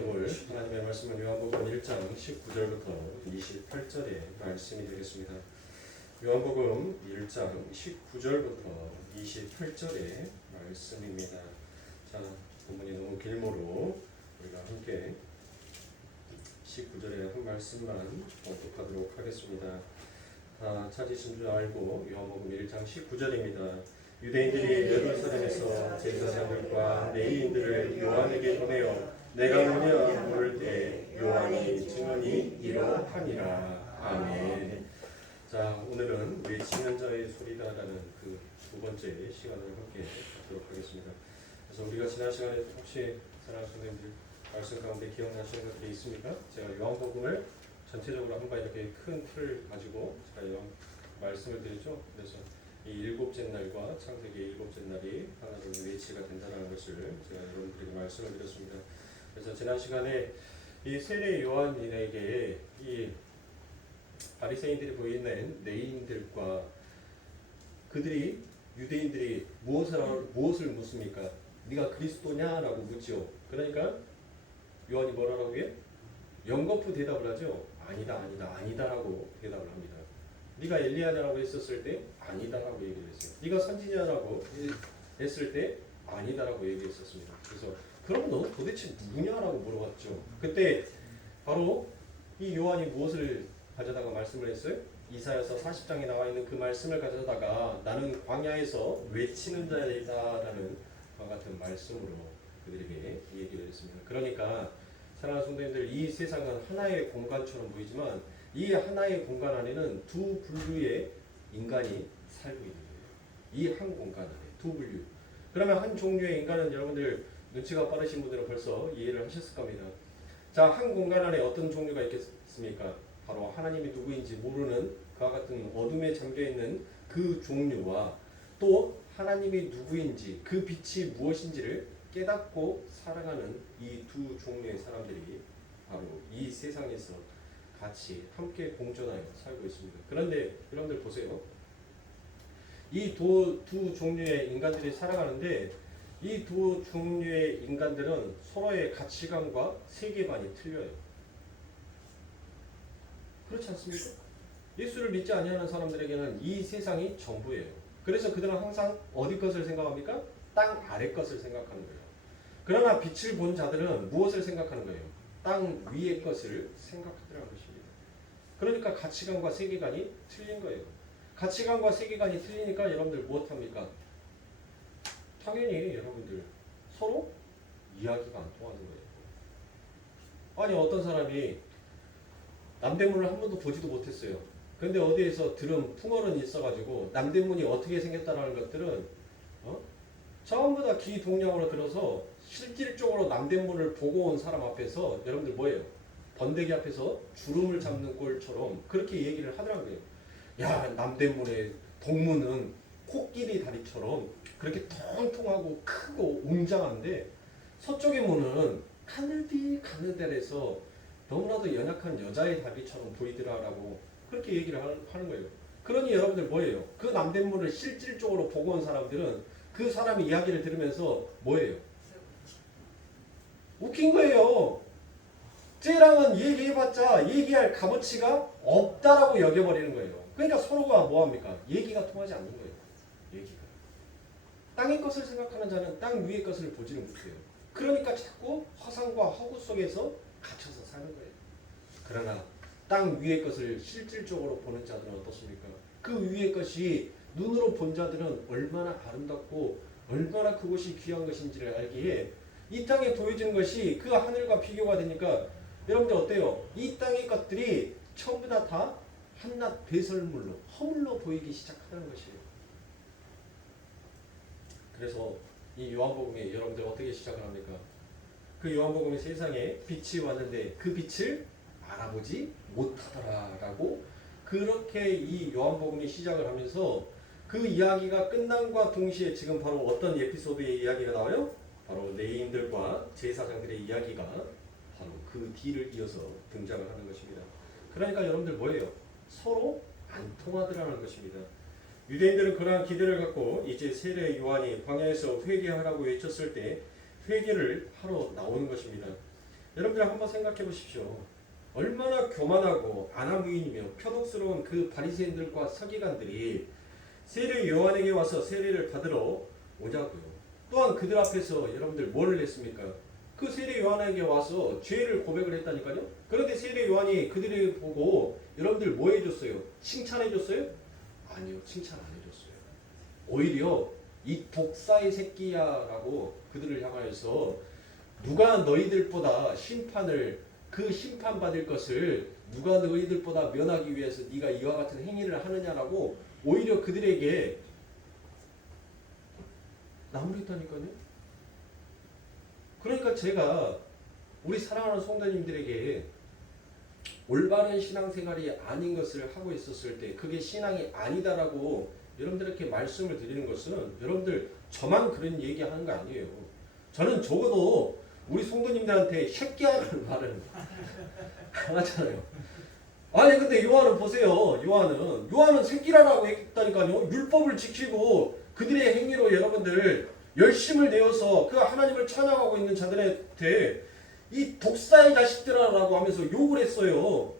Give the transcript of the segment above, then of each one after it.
함께 볼 하나님의 말씀은 요한복음 1장 19절부터 28절의 말씀이 되겠습니다. 요한복음 1장 19절부터 28절의 말씀입니다. 자, 본문이 너무 길므로 우리가 함께 19절의 한 말씀만 봉독하도록 하겠습니다. 다 찾으신 줄 알고 요한복음 1장 19절입니다. 유대인들이 예루살렘에서 제사장들과 레위인들을 요한에게 보내어 내가 누구냐 물을 때 요한이 증언이 이러하니라. 아멘. 자, 오늘은 외치는 자의 소리다라는 그 두 번째 시간을 함께 갖도록 하겠습니다. 그래서 우리가 지난 시간에 혹시 사랑하는 선생님들 말씀 가운데 기억나시는 것들이 있습니까? 제가 요한복음을 전체적으로 한번 이렇게 큰 틀을 가지고 제가 이런 말씀을 드리죠. 그래서 이 일곱째 날과 창세기 일곱째 날이 하나로 외치가 된다는 것을 제가 여러분들에게 말씀을 드렸습니다. 그래서 지난 시간에 이 세례 요한에게 이 바리새인들이 보이는 레위인들과 그들이 유대인들이 무엇을 묻습니까? 네가 그리스도냐라고 묻죠. 그러니까 요한이 뭐라고 해? 연거푸 대답을 하죠. 아니다라고 대답을 합니다. 네가 엘리야냐라고 했었을 때 아니다라고 얘기를 했어요. 네가 선지자라고 했을 때 아니다라고 얘기했었습니다. 그래서 그럼 너 도대체 누구냐라고 물어봤죠. 그때 바로 이 요한이 무엇을 가져다가 말씀을 했어요? 이사야서 40장에 나와 있는 그 말씀을 가져다가 나는 광야에서 외치는 자이다라는 그와 같은 말씀으로 그들에게 얘기를 했습니다. 그러니까 사랑하는 성도님들, 이 세상은 하나의 공간처럼 보이지만 이 하나의 공간 안에는 두 분류의 인간이 살고 있는 거예요. 이 한 공간 안에 두 분류. 그러면 한 종류의 인간은 여러분들 눈치가 빠르신 분들은 벌써 이해를 하셨을 겁니다. 자, 한 공간 안에 어떤 종류가 있겠습니까? 바로 하나님이 누구인지 모르는 그와 같은 어둠에 잠겨있는 그 종류와 또 하나님이 누구인지 그 빛이 무엇인지를 깨닫고 살아가는 이 두 종류의 사람들이 바로 이 세상에서 같이 함께 공존하여 살고 있습니다. 그런데 여러분들 보세요. 이 두 종류의 인간들이 살아가는데 이 두 종류의 인간들은 서로의 가치관과 세계관이 틀려요. 그렇지 않습니까? 예수를 믿지 아니하는 사람들에게는 이 세상이 전부예요. 그래서 그들은 항상 어디 것을 생각합니까? 땅 아래 것을 생각하는 거예요. 그러나 빛을 본 자들은 무엇을 생각하는 거예요? 땅 위의 것을 생각하더라는 것입니다. 그러니까 가치관과 세계관이 틀린 거예요. 가치관과 세계관이 틀리니까 여러분들 무엇합니까? 당연히 여러분들 서로 이야기가 안 통하는 거예요. 아니, 어떤 사람이 남대문을 한 번도 보지도 못했어요. 근데 어디에서 들은 풍어론이 있어가지고 남대문이 어떻게 생겼다라는 것들은 전부 다 기동량으로 들어서 실질적으로 남대문을 보고 온 사람 앞에서 여러분들 뭐예요? 번데기 앞에서 주름을 잡는 꼴처럼 그렇게 얘기를 하더라는 거예요. 야, 남대문의 동문은 코끼리 다리처럼 그렇게 통통하고 크고 웅장한데 서쪽의 문은 가늘디가늘해서 너무나도 연약한 여자의 다리처럼 보이더라라고 그렇게 얘기를 하는 거예요. 그러니 여러분들 뭐예요? 그 남대문을 실질적으로 보고 온 사람들은 그 사람의 이야기를 들으면서 뭐예요? 웃긴 거예요. 쟤랑은 얘기해봤자 얘기할 값어치가 없다라고 여겨버리는 거예요. 그러니까 서로가 뭐합니까? 얘기가 통하지 않는 거예요. 얘기가. 땅의 것을 생각하는 자는 땅 위의 것을 보지는 못해요. 그러니까 자꾸 허상과 허구 속에서 갇혀서 사는 거예요. 그러나 땅 위의 것을 실질적으로 보는 자들은 어떻습니까? 그 위의 것이 눈으로 본 자들은 얼마나 아름답고 얼마나 그것이 귀한 것인지를 알기에 이 땅에 보여지는 것이 그 하늘과 비교가 되니까 여러분들 어때요? 이 땅의 것들이 전부 다 한낱 배설물로 허물로 보이기 시작하는 것이에요. 그래서 이 요한복음이 여러분들 어떻게 시작을 합니까? 그 요한복음의 세상에 빛이 왔는데 그 빛을 알아보지 못하더라라고 그렇게 이 요한복음이 시작을 하면서 그 이야기가 끝남과 동시에 지금 바로 어떤 에피소드의 이야기가 나와요? 바로 레위인들과 제사장들의 이야기가 바로 그 뒤를 이어서 등장을 하는 것입니다. 그러니까 여러분들 뭐예요? 서로 안 통하더라는 것입니다. 유대인들은 그러한 기대를 갖고 이제 세례 요한이 광야에서 회개하라고 외쳤을 때 회개를 하러 나오는 것입니다. 여러분들 한번 생각해 보십시오. 얼마나 교만하고 아나무인이며 표독스러운 그 바리새인들과 서기관들이 세례 요한에게 와서 세례를 받으러 오자고요. 또한 그들 앞에서 여러분들 뭘 했습니까? 그 세례 요한에게 와서 죄를 고백을 했다니까요. 그런데 세례 요한이 그들을 보고 여러분들 뭐 해줬어요? 칭찬해줬어요? 아니요, 칭찬 안 해줬어요. 오히려 이 독사의 새끼야라고 그들을 향하여서 누가 너희들보다 그 심판받을 것을 누가 너희들보다 면하기 위해서 네가 이와 같은 행위를 하느냐라고 오히려 그들에게 나무랬다니까요. 그러니까 제가 우리 사랑하는 성도님들에게 올바른 신앙생활이 아닌 것을 하고 있었을 때 그게 신앙이 아니다라고 여러분들에게 말씀을 드리는 것은 여러분들 저만 그런 얘기하는 거 아니에요. 저는 적어도 우리 성도님들한테 새끼야라는 말은 안 하잖아요. 아니 근데 요한은 보세요. 요한은 새끼라고 했다니까요. 율법을 지키고 그들의 행위로 여러분들 열심을 내어서 그 하나님을 찬양하고 있는 자들한테 이 독사의 자식들아라고 하면서 욕을 했어요.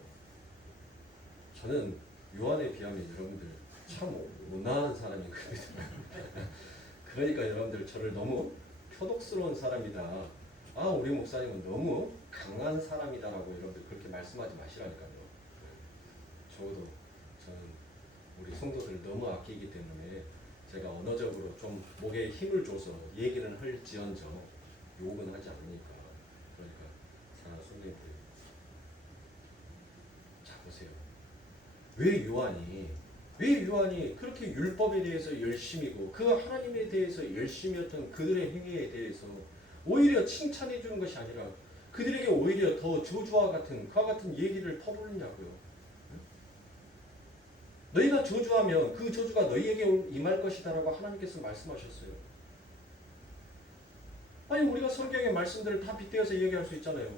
저는 요한에 비하면 여러분들 참 온화한 사람이거든요. 그러니까 여러분들 저를 너무 표독스러운 사람이다. 아 우리 목사님은 너무 강한 사람이다라고 여러분들 그렇게 말씀하지 마시라니까요. 적어도 저는 우리 성도들을 너무 아끼기 때문에 제가 언어적으로 좀 목에 힘을 줘서 얘기는 할지언정 욕은 하지 않으니까. 그러니까 사랑하는 성도님들, 자 보세요. 왜 요한이 그렇게 율법에 대해서 열심이고 그 하나님에 대해서 열심이었던 그들의 행위에 대해서 오히려 칭찬해 주는 것이 아니라 그들에게 오히려 더 저주와 같은 그와 같은 얘기를 퍼부르냐고요. 너희가 저주하면 그 저주가 너희에게 임할 것이다라고 하나님께서 말씀하셨어요. 아니 우리가 성경의 말씀들을 다 빗대어서 얘기할 수 있잖아요.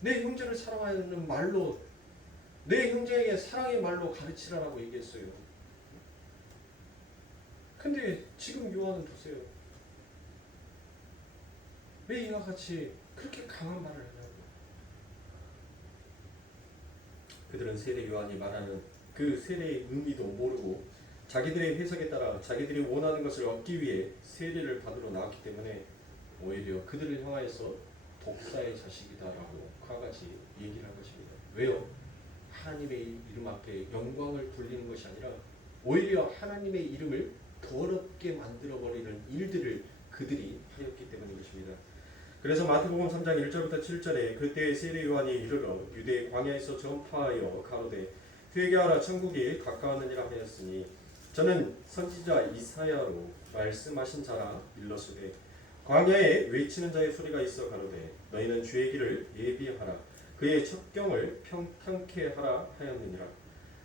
내 형제를 사랑하는 말로 내 형제에게 사랑의 말로 가르치라라고 얘기했어요. 근데 지금 요한은 보세요. 왜 이와 같이 그렇게 강한 말을 하냐고. 그들은 세례 요한이 말하는 그 세례의 의미도 모르고 자기들의 해석에 따라 자기들이 원하는 것을 얻기 위해 세례를 받으러 나왔기 때문에 오히려 그들을 향하여서 독사의 자식이다라고 그와 같이 얘기를 한 것입니다. 왜요? 하나님의 이름 앞에 영광을 돌리는 것이 아니라 오히려 하나님의 이름을 더럽게 만들어버리는 일들을 그들이 하였기 때문인 것입니다. 그래서 마태복음 3장 1절부터 7절에 그때 세례 요한이 이르러 유대 광야에서 전파하여 가로되 회개하라 천국이 가까웠느니라 하였으니 저는 선지자 이사야로 말씀하신 자라 일러스되 광야에 외치는 자의 소리가 있어 가로되 너희는 주의 길을 예비하라 그의 첩경을 평탄케 하라 하였느니라.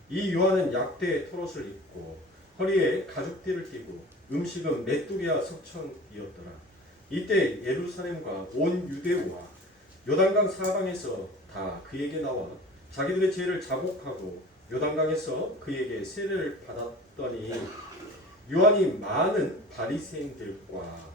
이 요한은 약대 토롯을 입고 허리에 가죽띠를 띠고 음식은 메뚜기와 석청이었더라. 이때 예루살렘과 온 유대와 요단강 사방에서 다 그에게 나와 자기들의 죄를 자복하고 요단강에서 그에게 세례를 받았더니 요한이 많은 바리새인들과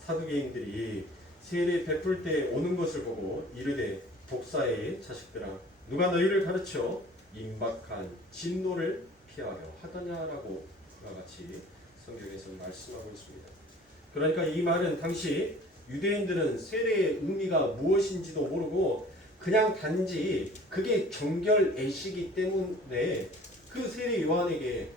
사두개인들이 세례 베풀 때 오는 것을 보고 이르되 독사의 자식들아 누가 너희를 가르쳐 임박한 진노를 피하려 하더냐라고 그와 같이 성경에서 말씀하고 있습니다. 그러니까 이 말은 당시 유대인들은 세례의 의미가 무엇인지도 모르고 그냥 단지 그게 정결애시기 때문에 그 세례 요한에게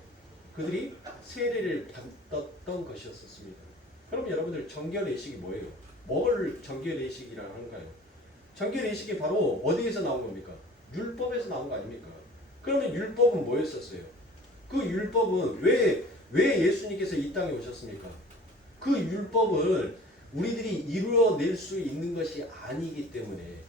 그들이 세례를 받았던 것이었습니다. 그럼 여러분들 정결애식이 뭐예요? 뭘 정결애식이라고 하는가요? 정결애식이 바로 어디에서 나온 겁니까? 율법에서 나온 거 아닙니까? 그러면 율법은 뭐였었어요? 그 율법은 왜 예수님께서 이 땅에 오셨습니까? 그 율법을 우리들이 이루어낼 수 있는 것이 아니기 때문에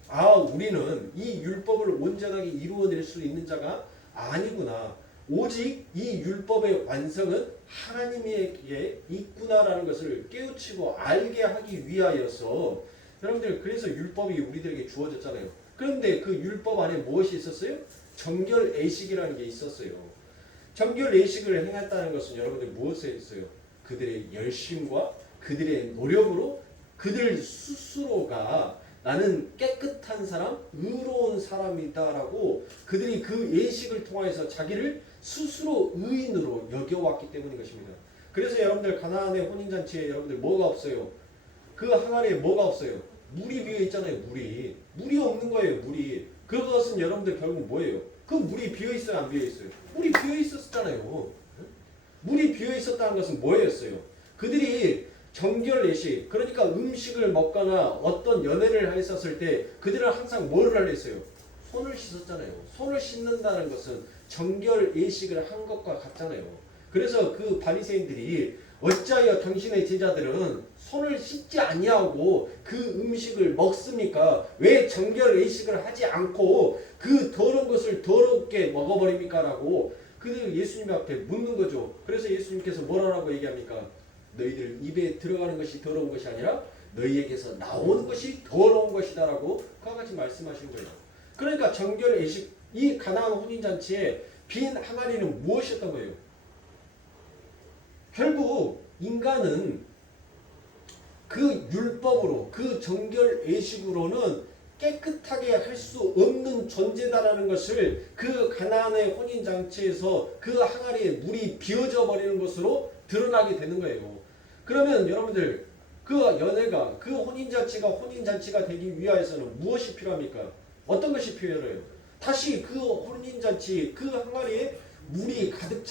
우리는 이 율법을 온전하게 이루어낼 수 있는 자가 아니구나. 오직 이 율법의 완성은 하나님에게 있구나라는 것을 깨우치고 알게 하기 위하여서 여러분들 그래서 율법이 우리들에게 주어졌잖아요. 그런데 그 율법 안에 무엇이 있었어요? 정결애식이라는 게 있었어요. 정결애식을 행했다는 것은 여러분들 무엇에 있어요? 그들의 열심과 그들의 노력으로 그들 스스로가 나는 깨끗한 사람, 의로운 사람이다라고 그들이 그 예식을 통해서 자기를 스스로 의인으로 여겨왔기 때문인 것입니다. 그래서 여러분들 가나안의 혼인잔치에 여러분들 뭐가 없어요? 그 항아리에 뭐가 없어요? 물이 비어 있잖아요. 물이 없는 거예요. 물이. 그것은 여러분들 결국 뭐예요? 그 물이 비어 있어요, 안 비어 있어요? 물이 비어 있었잖아요. 물이 비어 있었다는 것은 뭐였어요? 그들이 정결 예식, 그러니까 음식을 먹거나 어떤 연애를 했었을 때 그들은 항상 뭐를 하려 했어요? 손을 씻었잖아요. 손을 씻는다는 것은 정결 예식을 한 것과 같잖아요. 그래서 그 바리새인들이 어찌하여 당신의 제자들은 손을 씻지 아니하고 그 음식을 먹습니까? 왜 정결 예식을 하지 않고 그 더러운 것을 더럽게 먹어버립니까? 라고 그들 예수님 앞에 묻는 거죠. 그래서 예수님께서 뭐라고 얘기합니까? 너희들 입에 들어가는 것이 더러운 것이 아니라 너희에게서 나오는 것이 더러운 것이다 라고 그와 같이 말씀하신 거예요. 그러니까 정결 예식, 이 가나안 혼인잔치에 빈 항아리는 무엇이었던 거예요? 결국 인간은 그 율법으로, 그 정결 예식으로는 깨끗하게 할 수 없는 존재다라는 것을 그 가나안의 혼인잔치에서 그 항아리에 물이 비어져 버리는 것으로 드러나게 되는 거예요. 그러면 여러분들 그 연애가, 그 혼인잔치가 되기 위하여서는 무엇이 필요합니까? 어떤 것이 필요해요? 다시 그 혼인잔치, 그 항아리에 물이 가득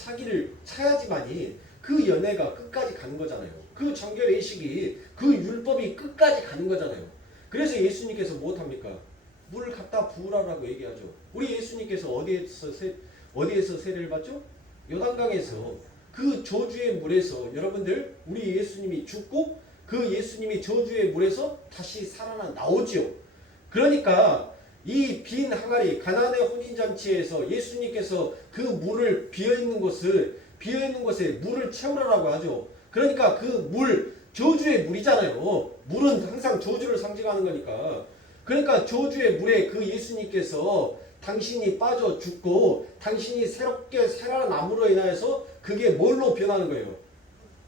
차야지만이 그 연애가 끝까지 가는 거잖아요. 그 정결 예식이, 그 율법이 끝까지 가는 거잖아요. 그래서 예수님께서 무엇합니까? 물을 갖다 부으라라고 얘기하죠. 우리 예수님께서 어디에서 세례를 받죠? 요단강에서 그 저주의 물에서 여러분들 우리 예수님이 죽고 그 예수님이 저주의 물에서 다시 살아나 나오지요. 그러니까 이 빈 항아리 가나안의 혼인잔치에서 예수님께서 그 물을 비어있는 곳에 물을 채우라고 하죠. 그러니까 그 물, 저주의 물이잖아요. 물은 항상 저주를 상징하는 거니까. 그러니까 저주의 물에 그 예수님께서 당신이 빠져 죽고 당신이 새롭게 살아남으로 인하여서 그게 뭘로 변하는 거예요?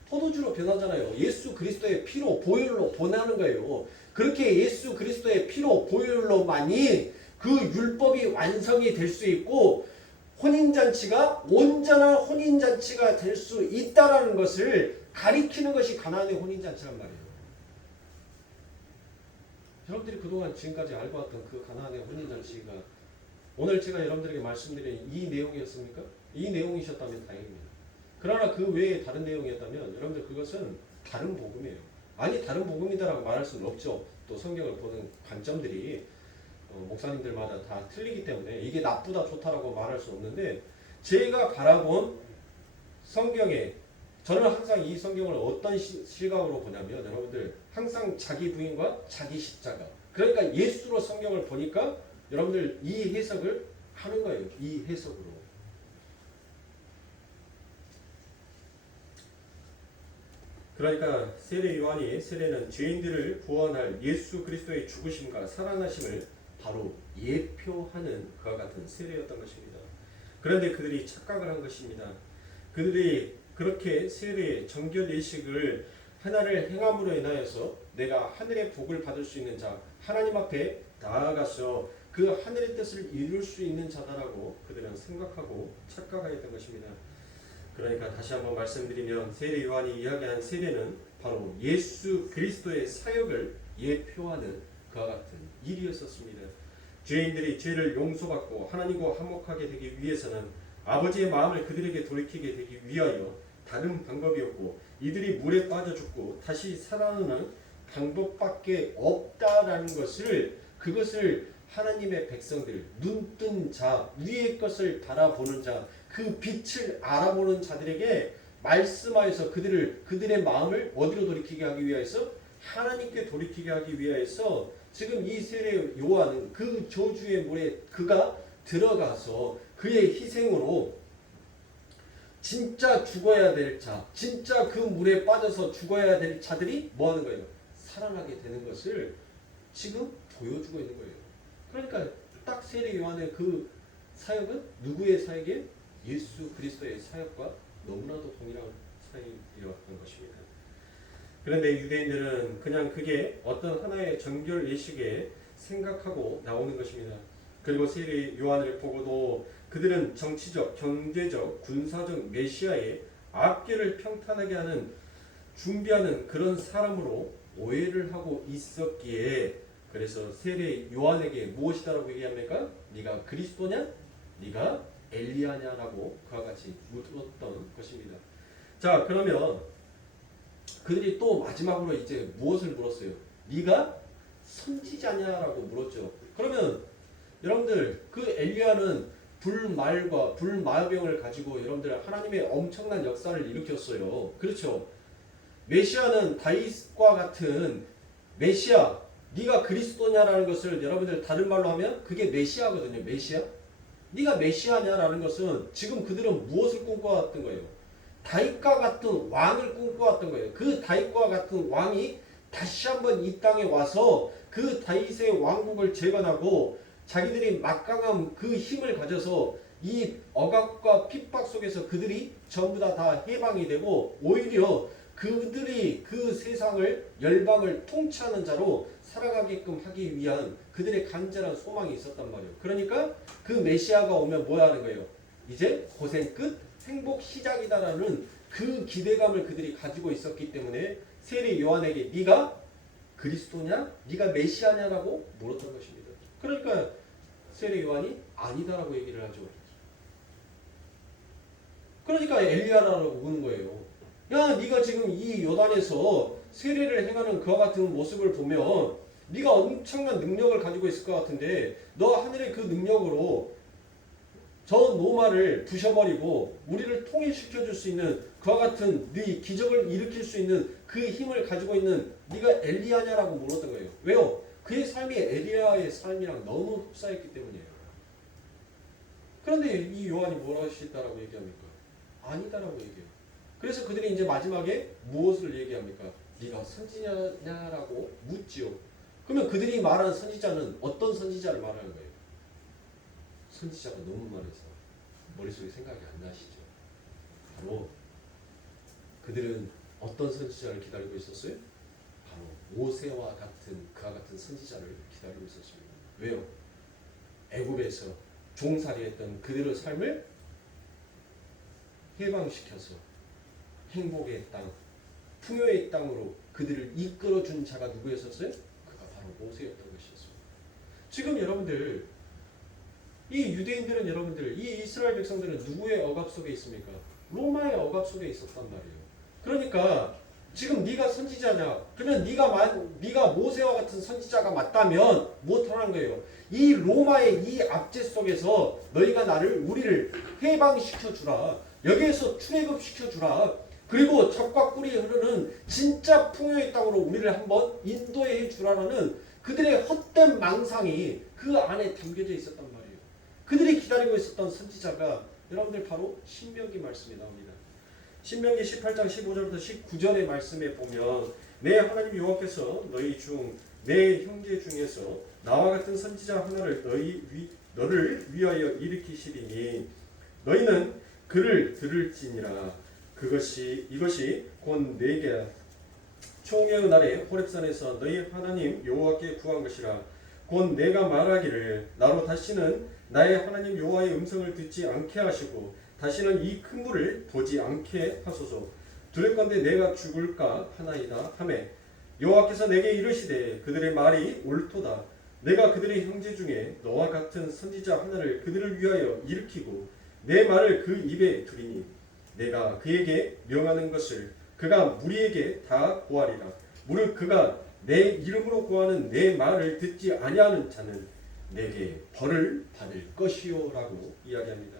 포도주로 변하잖아요. 예수 그리스도의 피로 보혈로 변하는 거예요. 그렇게 예수 그리스도의 피로 보혈로만이 그 율법이 완성이 될 수 있고 혼인잔치가 온전한 혼인잔치가 될 수 있다라는 것을 가리키는 것이 가나안의 혼인잔치란 말이에요. 여러분들이 그동안 지금까지 알고 왔던 그 가나안의 혼인잔치가 오늘 제가 여러분들에게 말씀드린 이 내용이었습니까? 이 내용이셨다면 다행입니다. 그러나 그 외에 다른 내용이었다면 여러분들 그것은 다른 복음이에요. 아니 다른 복음이다라고 말할 수는 없죠. 또 성경을 보는 관점들이 목사님들마다 다 틀리기 때문에 이게 나쁘다 좋다라고 말할 수 없는데 제가 바라본 성경에 저는 항상 이 성경을 어떤 시각으로 보냐면 여러분들 항상 자기 부인과 자기 십자가 그러니까 예수로 성경을 보니까 여러분들 이 해석을 하는 거예요. 이 해석으로. 그러니까 세례 요한이 세례는 죄인들을 구원할 예수 그리스도의 죽으심과 살아나심을 바로 예표하는 그와 같은 세례였던 것입니다. 그런데 그들이 착각을 한 것입니다. 그들이 그렇게 세례의 정결 예식을 하나를 행함으로 인하여서 내가 하늘의 복을 받을 수 있는 자, 하나님 앞에 나아가서 그 하늘의 뜻을 이룰 수 있는 자다라고 그들은 생각하고 착각하였던 것입니다. 그러니까 다시 한번 말씀드리면 세례 요한이 이야기한 세례는 바로 예수 그리스도의 사역을 예표하는 그와 같은 일이었었습니다. 죄인들이 죄를 용서받고 하나님과 화목하게 되기 위해서는 아버지의 마음을 그들에게 돌이키게 되기 위하여 다른 방법이었고 이들이 물에 빠져 죽고 다시 살아나는 방법밖에 없다라는 그것을 하나님의 백성들, 눈뜬 자, 위의 것을 바라보는 자, 그 빛을 알아보는 자들에게 말씀하여서 그들의 마음을 어디로 돌이키게 하기 위하여서 하나님께 돌이키게 하기 위하여서 지금 이 세례 요한은 그 저주의 물에 그가 들어가서 그의 희생으로 진짜 죽어야 될 자, 진짜 그 물에 빠져서 죽어야 될 자들이 뭐 하는 거예요? 살아나게 되는 것을 지금 보여주고 있는 거예요. 그러니까 딱 세례 요한의 그 사역은 누구의 사역이에요? 예수 그리스도의 사역과 너무나도 동일한 사역이었던 것입니다. 그런데 유대인들은 그냥 그게 어떤 하나의 정결 예식에 생각하고 나오는 것입니다. 그리고 세례 요한을 보고도 그들은 정치적, 경제적, 군사적 메시아의 악계를 평탄하게 하는 준비하는 그런 사람으로 오해를 하고 있었기에 그래서 세례 요한에게 무엇이다라고 얘기합니까? 네가 그리스도냐? 네가 엘리야냐라고 그와 같이 물었던 것입니다. 자, 그러면 그들이 또 마지막으로 이제 무엇을 물었어요? 네가 선지자냐라고 물었죠. 그러면 여러분들 그 엘리야는 불말과 불마병을 가지고 여러분들 하나님의 엄청난 역사를 일으켰어요. 그렇죠? 메시아는 다윗과 같은 메시아, 네가 그리스도냐라는 것을 여러분들 다른 말로 하면 그게 메시아거든요. 메시아. 네가 메시아냐라는 것은 지금 그들은 무엇을 꿈꿔왔던 거예요? 다윗과 같은 왕을 꿈꿔왔던 거예요. 그 다윗과 같은 왕이 다시 한번 이 땅에 와서 그 다윗의 왕국을 재건하고 자기들이 막강한 그 힘을 가져서 이 억압과 핍박 속에서 그들이 전부 다 해방이 되고 오히려 그들이 그 세상을 열방을 통치하는 자로 살아가게끔 하기 위한 그들의 간절한 소망이 있었단 말이에요. 그러니까 그 메시아가 오면 뭐 하는 거예요? 이제 고생 끝 행복 시작이다라는 그 기대감을 그들이 가지고 있었기 때문에 세례 요한에게 네가 그리스도냐? 네가 메시아냐라고 물었던 것입니다. 그러니까 세례 요한이 아니다라고 얘기를 하죠. 그러니까 엘리야라고 묻는 거예요. 야, 네가 지금 이 요단에서 세례를 행하는 그와 같은 모습을 보면 네가 엄청난 능력을 가지고 있을 것 같은데 너 하늘의 그 능력으로 저 노마를 부셔버리고 우리를 통일시켜 줄 수 있는 그와 같은 네 기적을 일으킬 수 있는 그 힘을 가지고 있는 네가 엘리야냐라고 물었던 거예요. 왜요? 그의 삶이 엘리야의 삶이랑 너무 흡사했기 때문이에요. 그런데 이 요한이 뭐라고 하시다라고 얘기합니까? 아니다라고 얘기해요. 그래서 그들이 이제 마지막에 무엇을 얘기합니까? 네가 선지자냐라고 묻지요. 그러면 그들이 말하는 선지자는 어떤 선지자를 말하는 거예요? 선지자가 너무 많아서 머릿속에 생각이 안 나시죠. 바로 그들은 어떤 선지자를 기다리고 있었어요? 바로 모세와 같은 그와 같은 선지자를 기다리고 있었습니다. 왜요? 애굽에서 종살이했던 그들의 삶을 해방시켜서 행복의 땅, 풍요의 땅으로 그들을 이끌어준 자가 누구였었어요? 그가 바로 모세였던 것이었습니다. 지금 여러분들 이 유대인들은 여러분들 이 이스라엘 백성들은 누구의 억압 속에 있습니까? 로마의 억압 속에 있었단 말이에요. 그러니까 지금 네가 선지자냐? 그러면 네가 모세와 같은 선지자가 맞다면 무엇하라는 거예요? 이 로마의 이 압제 속에서 너희가 우리를 해방시켜 주라. 여기에서 출애굽시켜 주라. 그리고 적과 꿀이 흐르는 진짜 풍요의 땅으로 우리를 한번 인도해 주라라는 그들의 헛된 망상이 그 안에 담겨져 있었단 말이에요. 그들이 기다리고 있었던 선지자가 여러분들 바로 신명기 말씀이 나옵니다. 신명기 18장 15절부터 19절의 말씀에 보면 내 하나님 여호와께서 내 형제 중에서 나와 같은 선지자 하나를 너를 위하여 일으키시리니 너희는 그를 들을지니라. 이것이 곧 내게 총회의 날에 호렙산에서 너희 하나님 여호와께 구한 것이라. 곧 내가 말하기를 나로 다시는 나의 하나님 여호와의 음성을 듣지 않게 하시고 다시는 이 큰 물을 보지 않게 하소서. 두렵건대 내가 죽을까 하나이다 하매 여호와께서 내게 이르시되 그들의 말이 옳도다. 내가 그들의 형제 중에 너와 같은 선지자 하나를 그들을 위하여 일으키고 내 말을 그 입에 두리니 내가 그에게 명하는 것을 그가 무리에게 다 고하리라. 무릇 그가 내 이름으로 고하는 내 말을 듣지 아니하는 자는 내게 벌을 받을 것이요라고 이야기합니다.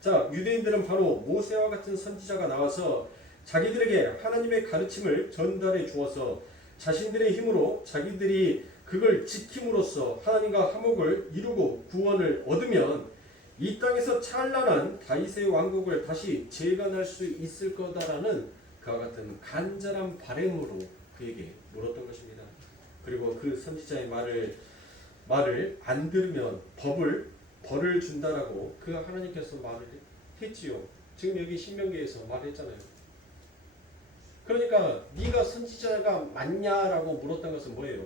자, 유대인들은 바로 모세와 같은 선지자가 나와서 자기들에게 하나님의 가르침을 전달해 주어서 자신들의 힘으로 자기들이 그걸 지킴으로써 하나님과 화목을 이루고 구원을 얻으면 이 땅에서 찬란한 다윗의 왕국을 다시 재건할 수 있을 거다라는 그와 같은 간절한 바람으로 그에게 물었던 것입니다. 그리고 그 선지자의 말을 안 들으면 벌을 준다라고 그 하나님께서 말을 했지요. 지금 여기 신명기에서 말했잖아요. 그러니까 네가 선지자가 맞냐라고 물었던 것은 뭐예요?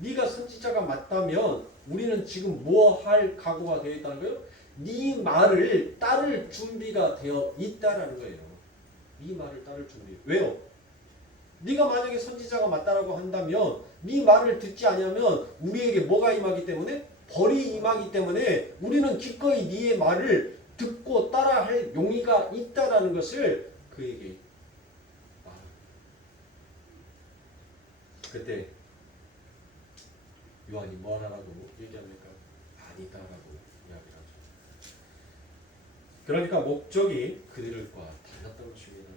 네가 선지자가 맞다면 우리는 지금 뭐 할 각오가 되어 있다는 거예요? 네 말을 따를 준비가 되어 있다라는 거예요. 네 말을 따를 준비. 왜요? 네가 만약에 선지자가 맞다라고 한다면 네 말을 듣지 않으면 우리에게 뭐가 임하기 때문에? 벌이 임하기 때문에 우리는 기꺼이 네의 말을 듣고 따라할 용의가 있다라는 것을 그에게 말합니다. 그때 요한이 뭘 하라고 얘기합니까? 아니다라고 이야기를 하죠. 그러니까 목적이 그들과 달랐던 것입니다.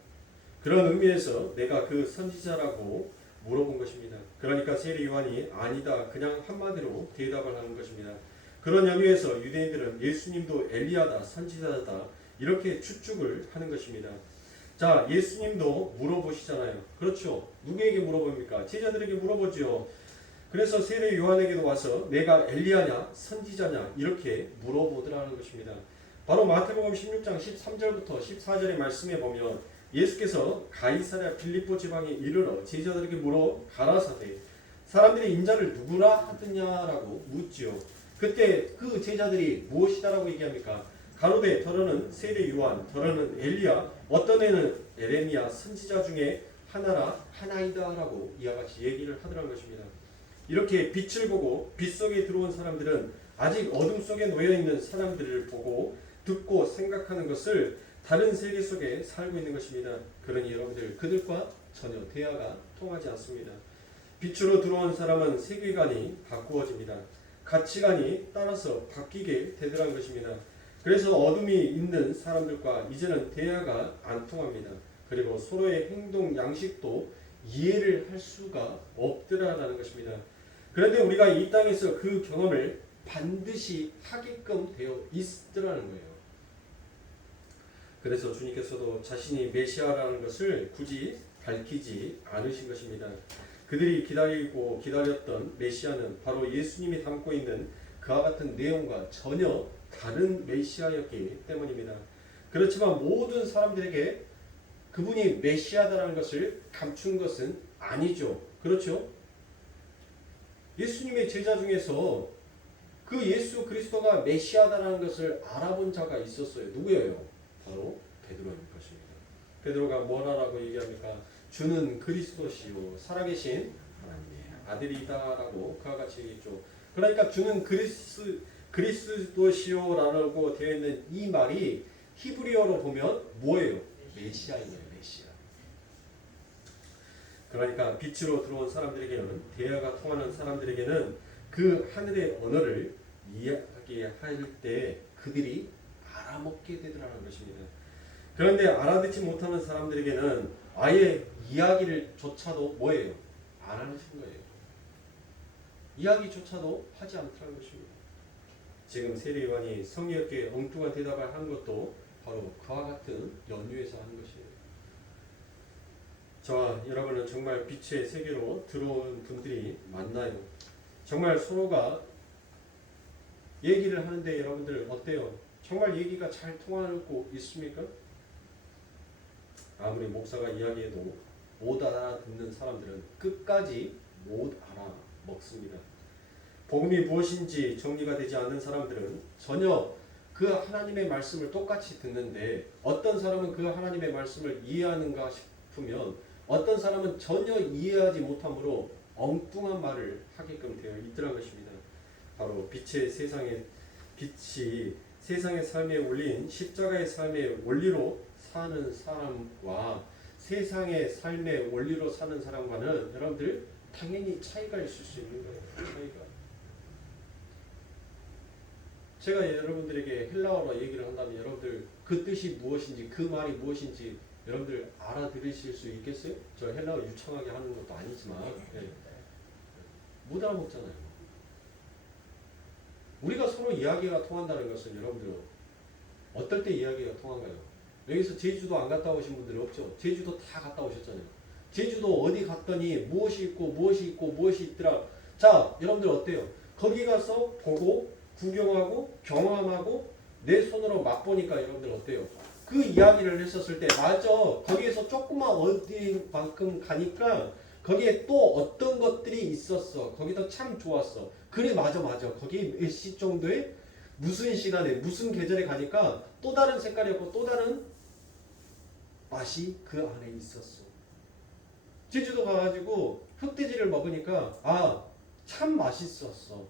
그런 의미에서 내가 그 선지자라고 물어본 것입니다. 그러니까 세례 요한이 아니다 그냥 한마디로 대답을 하는 것입니다. 그런 의미에서 유대인들은 예수님도 엘리야다 선지자다 이렇게 추측을 하는 것입니다. 자, 예수님도 물어보시잖아요. 그렇죠. 누구에게 물어봅니까? 제자들에게 물어보죠. 그래서 세례 요한에게도 와서 내가 엘리야냐 선지자냐 이렇게 물어보더라는 것입니다. 바로 마태복음 16장 13절부터 14절의 말씀에 보면 예수께서 가이사랴 빌립보 지방에 이르러 제자들에게 물어 가라사대 사람들이 인자를 누구라 하느냐라고 묻지요. 그때 그 제자들이 무엇이다라고 얘기합니까? 가로되 더러는 세례 요한, 더러는 엘리야, 어떤 애는 에레미야 선지자 중에 하나이다라고 이와 같이 얘기를 하더라는 것입니다. 이렇게 빛을 보고 빛 속에 들어온 사람들은 아직 어둠 속에 놓여 있는 사람들을 보고 듣고 생각하는 것을 다른 세계 속에 살고 있는 것입니다. 그러니 여러분들 그들과 전혀 대화가 통하지 않습니다. 빛으로 들어온 사람은 세계관이 바꾸어집니다. 가치관이 따라서 바뀌게 되더라는 것입니다. 그래서 어둠이 있는 사람들과 이제는 대화가 안 통합니다. 그리고 서로의 행동 양식도 이해를 할 수가 없더라라는 것입니다. 그런데 우리가 이 땅에서 그 경험을 반드시 하게끔 되어 있더라는 거예요. 그래서 주님께서도 자신이 메시아라는 것을 굳이 밝히지 않으신 것입니다. 그들이 기다리고 기다렸던 메시아는 바로 예수님이 담고 있는 그와 같은 내용과 전혀 다른 메시아였기 때문입니다. 그렇지만 모든 사람들에게 그분이 메시아다라는 것을 감춘 것은 아니죠. 그렇죠? 예수님의 제자 중에서 그 예수 그리스도가 메시아다라는 것을 알아본 자가 있었어요. 누구예요? 바로 베드로인 것입니다. 베드로가 뭐라고 얘기합니까? 주는 그리스도시요 살아계신 하나님의 아들이다라고 그와 같이 얘기했죠. 그러니까 주는 그리스도시요라고 되어 있는 이 말이 히브리어로 보면 뭐예요? 메시아이에요. 메시아. 그러니까 빛으로 들어온 사람들에게는 대화가 통하는 사람들에게는 그 하늘의 언어를 이야기할 때 그들이 알아먹게 되더라는 것입니다. 그런데 알아듣지 못하는 사람들에게는 아예 이야기를 조차도 뭐예요? 안 하는 거예요. 이야기조차도 하지 않더라는 것입니다. 지금 세례 요한이 성의롭게 엉뚱한 대답을 한 것도 바로 그와 같은 연유에서 하는 것이에요. 저와 여러분은 정말 빛의 세계로 들어온 분들이 많나요? 정말 서로가 얘기를 하는데 여러분들 어때요? 정말 얘기가 잘 통하고 있습니까? 아무리 목사가 이야기해도 못 알아듣는 사람들은 끝까지 못 알아먹습니다. 복음이 무엇인지 정리가 되지 않는 사람들은 전혀 그 하나님의 말씀을 똑같이 듣는데 어떤 사람은 그 하나님의 말씀을 이해하는가 싶으면 어떤 사람은 전혀 이해하지 못하므로 엉뚱한 말을 하게끔 되어 있더란 것입니다. 바로 빛이 세상의 삶에 올린 십자가의 삶의 원리로 사는 사람과 세상의 삶의 원리로 사는 사람과는 여러분들 당연히 차이가 있을 수 있는 거예요. 차이가. 제가 여러분들에게 헬라어로 얘기를 한다면 여러분들 그 뜻이 무엇인지 그 말이 무엇인지 여러분들 알아들으실 수 있겠어요? 저 헬라어 유창하게 하는 것도 아니지만 네. 못 알아먹잖아요. 우리가 서로 이야기가 통한다는 것은 여러분들 어떨 때 이야기가 통한가요? 여기서 제주도 안 갔다 오신 분들 없죠? 제주도 다 갔다 오셨잖아요. 제주도 어디 갔더니 무엇이 있고 무엇이 있고 무엇이 있더라. 자, 여러분들 어때요? 거기 가서 보고 구경하고 경험하고 내 손으로 맛보니까 여러분들 어때요? 그 이야기를 했었을 때 맞아. 거기에서 조금만 어디만큼 가니까 거기에 또 어떤 것들이 있었어. 거기도 참 좋았어. 그래 맞아. 거기 몇 시 정도에 무슨 시간에 무슨 계절에 가니까 또 다른 색깔이었고 또 다른 맛이 그 안에 있었어. 제주도 가가지고 흑돼지를 먹으니까 참 맛있었어.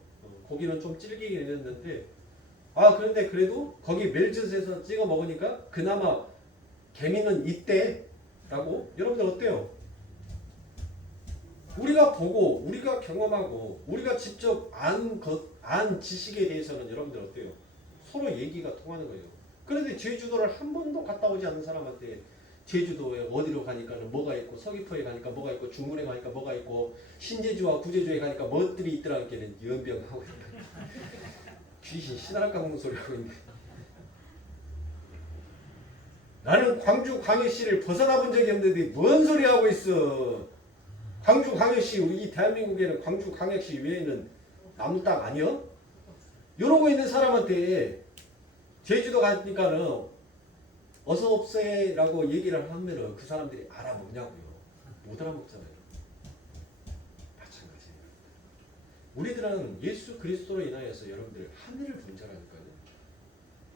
고기는 좀 질기긴 했는데 그런데 그래도 거기 멜젓에서 찍어 먹으니까 그나마 개미는 있대 라고. 여러분들 어때요? 우리가 보고 우리가 경험하고 우리가 직접 안 지식에 대해서는 여러분들 어때요? 서로 얘기가 통하는 거예요. 그런데 제주도를 한 번도 갔다 오지 않는 사람한테 제주도에 어디로 가니까는 뭐가 있고 서귀포에 가니까 뭐가 있고 중문에 가니까 뭐가 있고 신제주와 구제주에 가니까 뭐들이 있더라 하니까는 연병하고 귀신 신하랄까 먹는 소리 하고 있네. 나는 광주 광역시를 벗어나 본 적이 없는데 뭔 소리 하고 있어. 광주 광역시, 이 대한민국에는 광주 광역시 외에는 아무 땅 아니요? 이러고 있는 사람한테 제주도 가니까는 어서 오세요 라고 얘기를 하면은 그 사람들이 알아먹냐고요. 못 알아먹잖아요. 마찬가지예요. 우리들은 예수 그리스도로 인하여서 여러분들 하늘을 본 자라니까요.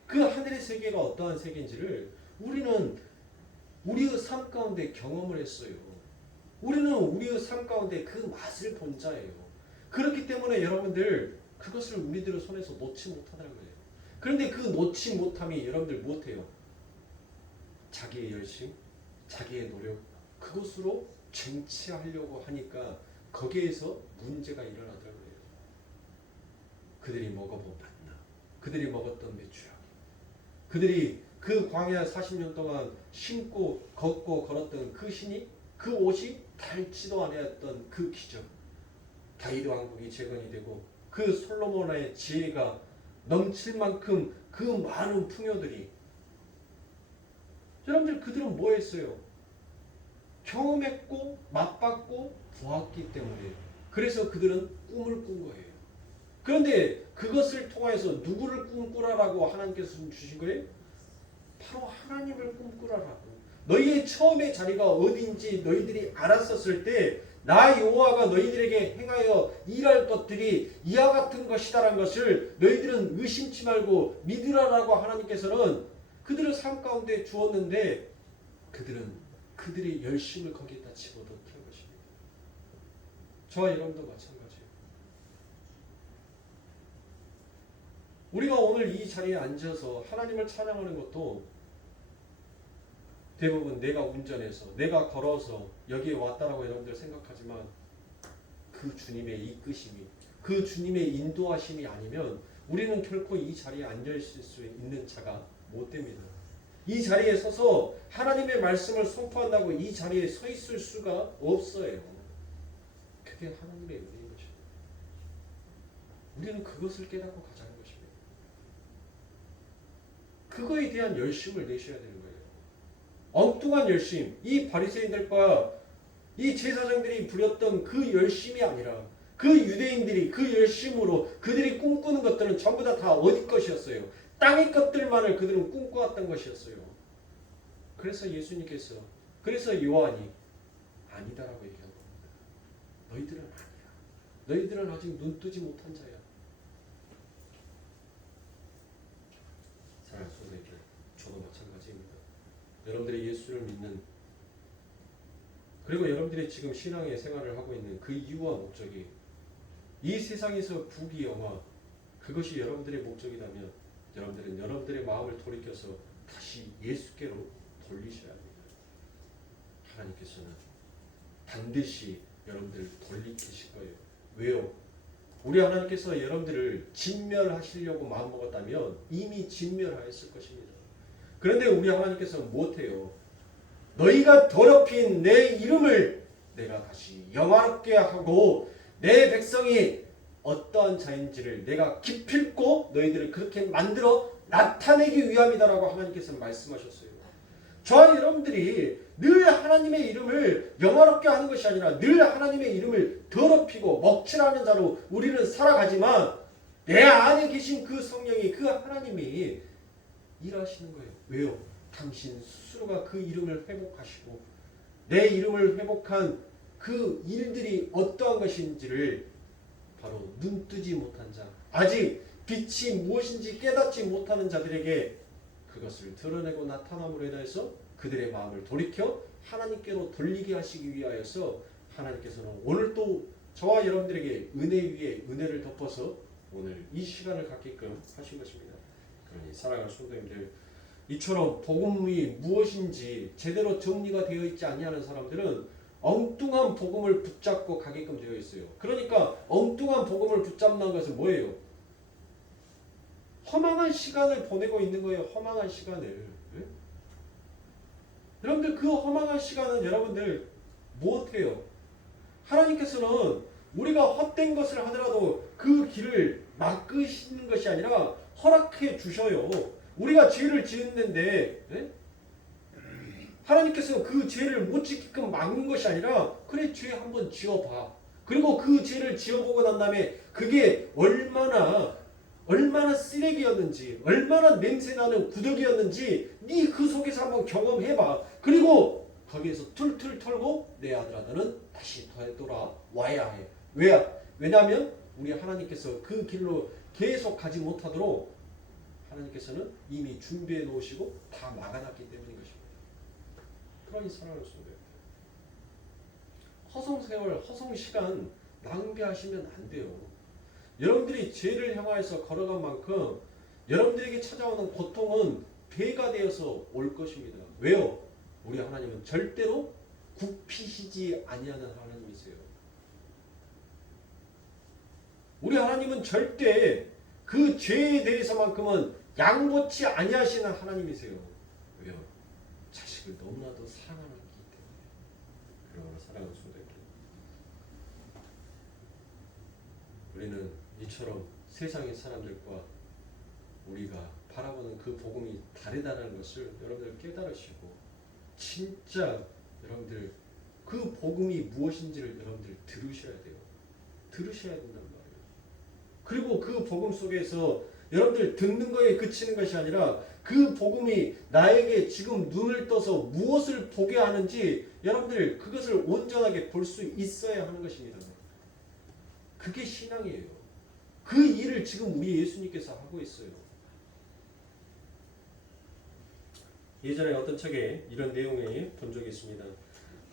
그 하늘의 세계가 어떠한 세계인지를 우리는 우리의 삶 가운데 경험을 했어요. 우리는 우리의 삶 가운데 그 맛을 본 자예요. 그렇기 때문에 여러분들 그것을 우리들의 손에서 놓지 못하는 거예요. 그런데 그 놓지 못함이 여러분들 무엇해요? 자기의 열심, 자기의 노력, 그것으로 쟁취하려고 하니까 거기에서 문제가 일어나더라고요. 그들이 먹어본 만나, 그들이 먹었던 메추라기, 그들이 그 광야 40년 동안 신고 걷고 걸었던 그 신이 그 옷이 닳지도 않았던 그 기적, 다윗 왕국이 재건이 되고 그 솔로몬의 지혜가 넘칠 만큼 그 많은 풍요들이, 여러분들 그들은 뭐 했어요? 경험했고 맛봤고 보았기 때문에. 그래서 그들은 꿈을 꾼 거예요. 그런데 그것을 통해서 누구를 꿈꾸라라고 하나님께서 주신 거예요? 바로 하나님을 꿈꾸라라고. 너희의 처음의 자리가 어딘지 너희들이 알았었을 때 나 여호와가 너희들에게 행하여 일할 것들이 이와 같은 것이다라는 것을 너희들은 의심치 말고 믿으라라고 하나님께서는 그들의 삶 가운데 주었는데 그들은 그들의 열심을 거기에다 집어넣는 것입니다. 저와 여러분도 마찬가지예요. 우리가 오늘 이 자리에 앉아서 하나님을 찬양하는 것도 대부분 내가 운전해서 내가 걸어서 여기에 왔다라고 여러분들 생각하지만 그 주님의 이끄심이, 그 주님의 인도하심이 아니면 우리는 결코 이 자리에 앉아있을 수 있는 자가 못 됩니다. 이 자리에 서서 하나님의 말씀을 선포한다고 이 자리에 서 있을 수가 없어요. 그게 하나님의 은혜인 것입니다. 우리는 그것을 깨닫고 가자는 것입니다. 그거에 대한 열심을 내셔야 되는 거예요. 엉뚱한 열심, 이 바리새인들과 이 제사장들이 부렸던 그 열심이 아니라 그 유대인들이 그 열심으로 그들이 꿈꾸는 것들은 전부 다 어디 것이었어요? 땅의 것들만을 그들은 꿈꿔왔던 것이었어요. 그래서 예수님께서, 그래서 요한이 아니다라고 얘기한 겁니다. 너희들은 아니야. 너희들은 아직 눈뜨지 못한 자야. 사랑하는 성도님들, 저도 마찬가지입니다. 여러분들이 예수를 믿는, 그리고 여러분들이 지금 신앙의 생활을 하고 있는 그 이유와 목적이 이 세상에서 부귀 영화, 그것이 여러분들의 목적이라면 여러분들은 여러분들의 마음을 돌이켜서 다시 예수께로 돌리셔야 합니다. 하나님께서는 반드시 여러분들을 돌리실 거예요. 왜요? 우리 하나님께서 여러분들을 진멸하시려고 마음먹었다면 이미 진멸하였을 것입니다. 그런데 우리 하나님께서 못해요. 너희가 더럽힌 내 이름을 내가 다시 영화롭게 하고 내 백성이 어떠한 자인지를 내가 기필코 너희들을 그렇게 만들어 나타내기 위함이다라고 하나님께서 말씀하셨어요. 저와 여러분들이 늘 하나님의 이름을 영화롭게 하는 것이 아니라 늘 하나님의 이름을 더럽히고 먹칠하는 자로 우리는 살아가지만 내 안에 계신 그 성령이, 그 하나님이 일하시는 거예요. 왜요? 당신 스스로가 그 이름을 회복하시고 내 이름을 회복한 그 일들이 어떠한 것인지를 바로 눈뜨지 못한 자, 아직 빛이 무엇인지 깨닫지 못하는 자들에게 그것을 드러내고 나타남으로 인해서 그들의 마음을 돌이켜 하나님께로 돌리게 하시기 위하여서 하나님께서는 오늘 또 저와 여러분들에게 은혜 위에 은혜를 덮어서 오늘 이 시간을 갖게끔 하신 것입니다. 그러니 사랑하는 성도님들, 이처럼 복음이 무엇인지 제대로 정리가 되어 있지 아니하는 사람들은 엉뚱한 복음을 붙잡고 가게끔 되어 있어요. 그러니까 엉뚱한 복음을 붙잡는 것은 뭐예요? 허망한 시간을 보내고 있는 거예요. 허망한 시간을. 네? 여러분들 그 허망한 시간은 여러분들 무엇해요? 하나님께서는 우리가 헛된 것을 하더라도 그 길을 막으시는 것이 아니라 허락해 주셔요. 우리가 죄를 지었는데 네? 하나님께서 그 죄를 못 지키게끔 막는 것이 아니라 그래 죄 한번 지어봐. 그리고 그 죄를 지어보고 난 다음에 그게 얼마나 쓰레기였는지 얼마나 냄새나는 구더기였는지 네 그 속에서 한번 경험해봐. 그리고 거기에서 툴툴 털고 내 아들아 너는 다시 돌아와야 해. 왜냐하면 우리 하나님께서 그 길로 계속 가지 못하도록 하나님께서는 이미 준비해 놓으시고 다 막아놨기 때문인 것입니다. 그러니 사랑하는 성도, 허송세월, 허송시간 낭비하시면 안 돼요. 여러분들이 죄를 향하여서 걸어간 만큼 여러분들에게 찾아오는 고통은 배가 되어서 올 것입니다. 왜요? 우리 하나님은 절대로 굽히시지 아니하는 하나님이세요. 우리 하나님은 절대 그 죄에 대해서만큼은 양보치 아니하시는 하나님이세요. 왜요? 자식을 너무나도 사랑하기 때문에. 그러므로 사랑하는 성도님들, 우리는 이처럼 세상의 사람들과 우리가 바라보는 그 복음이 다르다는 것을 여러분들 깨달으시고 진짜 여러분들 그 복음이 무엇인지를 여러분들 들으셔야 돼요. 들으셔야 된단 말이에요. 그리고 그 복음 속에서 여러분들 듣는 거에 그치는 것이 아니라 그 복음이 나에게 지금 눈을 떠서 무엇을 보게 하는지 여러분들 그것을 온전하게 볼 수 있어야 하는 것입니다. 그게 신앙이에요. 그 일을 지금 우리 예수님께서 하고 있어요. 예전에 어떤 책에 이런 내용이 본 적이 있습니다.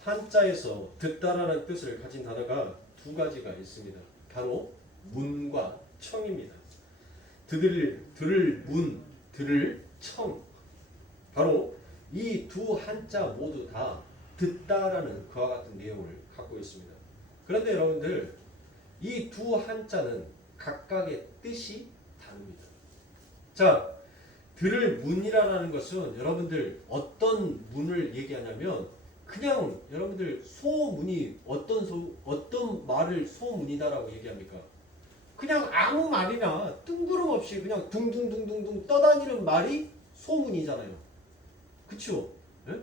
한자에서 듣다라는 뜻을 가진 단어가 두 가지가 있습니다. 바로 문과 청입니다. 들을 문, 들을 청. 바로 이 두 한자 모두 다 듣다라는 그와 같은 내용을 갖고 있습니다. 그런데 여러분들 이 두 한자는 각각의 뜻이 다릅니다. 자, 들을 문이라는 것은 여러분들 어떤 문을 얘기하냐면 그냥 여러분들 소문이 어떤 말을 소문이다라고 얘기합니까? 그냥 아무 말이나 뜬구름없이 그냥 둥둥둥둥둥 떠다니는 말이 소문이잖아요. 그쵸? 네?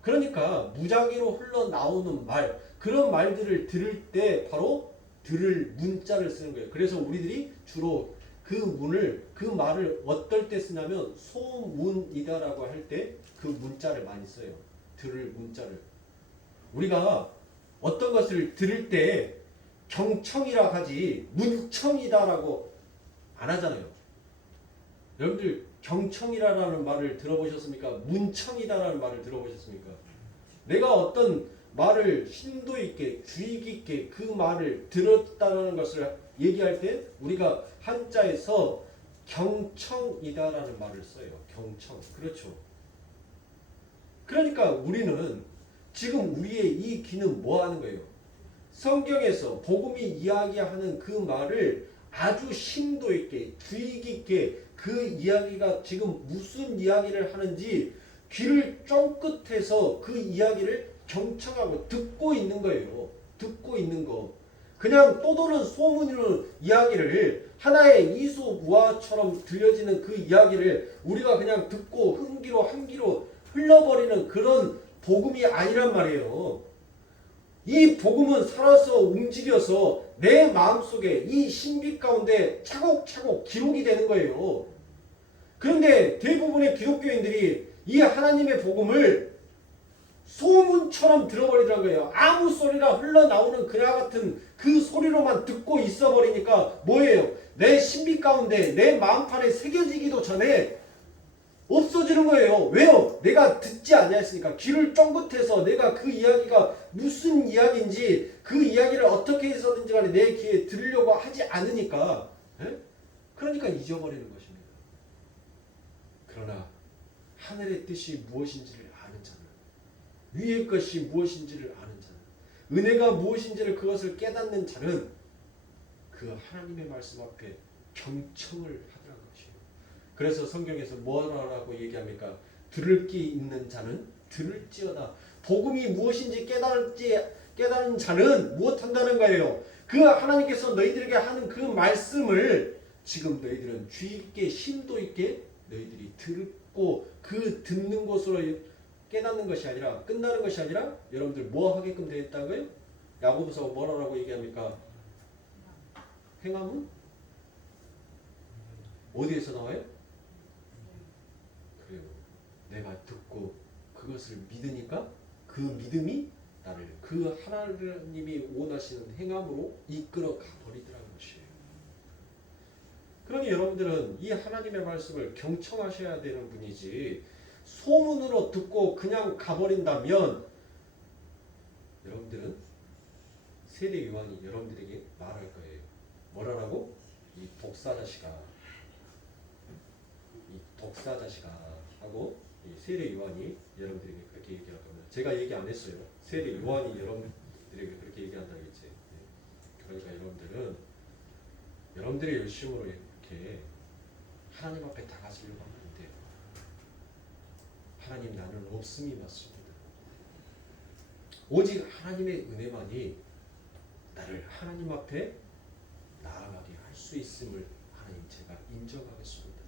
그러니까 무작위로 흘러나오는 말, 그런 말들을 들을 때 바로 들을 문자를 쓰는 거예요. 그래서 우리들이 주로 그 말을 어떨 때 쓰냐면 소문이다라고 할 때 그 문자를 많이 써요. 들을 문자를. 우리가 어떤 것을 들을 때 경청이라 하지 문청이다라고 안 하잖아요. 여러분들 경청이라는 말을 들어보셨습니까? 문청이다라는 말을 들어보셨습니까? 내가 어떤 말을 심도 있게 주의 깊게 그 말을 들었다는 것을 얘기할 때 우리가 한자에서 경청이다라는 말을 써요. 경청. 그렇죠. 그러니까 우리는 지금 우리의 이 귀는 뭐 하는 거예요? 성경에서 복음이 이야기하는 그 말을 아주 심도 있게 주의 깊게 그 이야기가 지금 무슨 이야기를 하는지 귀를 쫑긋해서 그 이야기를 경청하고 듣고 있는 거예요. 듣고 있는 거. 그냥 떠도는 소문으로 이야기를 하나의 이소무화처럼 들려지는 그 이야기를 우리가 그냥 듣고 흥기로 한기로 흘러버리는 그런 복음이 아니란 말이에요. 이 복음은 살아서 움직여서 내 마음속에 이 신비 가운데 차곡차곡 기록이 되는 거예요. 그런데 대부분의 기독교인들이 이 하나님의 복음을 소문처럼 들어버리더란 거예요. 아무 소리나 흘러나오는 그와 같은 그 소리로만 듣고 있어버리니까 뭐예요? 내 신비 가운데 내 마음판에 새겨지기도 전에 없어지는 거예요. 왜요? 내가 듣지 아니했으니까. 귀를 쫑긋해서 내가 그 이야기가 무슨 이야기인지 그 이야기를 어떻게 해서든지 간에 내 귀에 들으려고 하지 않으니까 그러니까 잊어버리는 것입니다. 그러나 하늘의 뜻이 무엇인지를 아는 자는, 위의 것이 무엇인지를 아는 자는, 은혜가 무엇인지를 그것을 깨닫는 자는 그 하나님의 말씀 앞에 경청을 하더라는 것이에요. 그래서 성경에서 뭐라고 얘기합니까? 들을 귀 있는 자는 들을지어다. 복음이 무엇인지 깨달은 자는 무엇한다는 거예요? 그 하나님께서 너희들에게 하는 그 말씀을 지금 너희들은 주의 있게 심도 있게 너희들이 듣고 그 듣는 것으로 깨닫는 것이 아니라 끝나는 것이 아니라 여러분들 뭐 하게끔 되어 있다고요? 야고보서 뭐라고 얘기합니까? 행함은 어디에서 나와요? 그래요. 내가 듣고 그것을 믿으니까 그 믿음이 나를 그 하나님이 원하시는 행함으로 이끌어 가버리더라는 것이에요. 그러니 여러분들은 이 하나님의 말씀을 경청하셔야 되는 분이지 소문으로 듣고 그냥 가버린다면 여러분들은 세례 요한이 여러분들에게 말할 거예요. 뭐라고? 이 독사자식아, 이 독사자식아 하고 이 세례 요한이 여러분들에게 그렇게 얘기할 겁니다. 제가 얘기 안 했어요. 세례 요한이 여러분들에게 그렇게 얘기한다고 했지. 그러니까 여러분들의 열심으로 이렇게 하나님 앞에 다가서려고 하면 안 돼요. 하나님 나는 없음이 맞습니다. 오직 하나님의 은혜만이 나를 하나님 앞에 나아가게 할 수 있음을 하나님 제가 인정하겠습니다.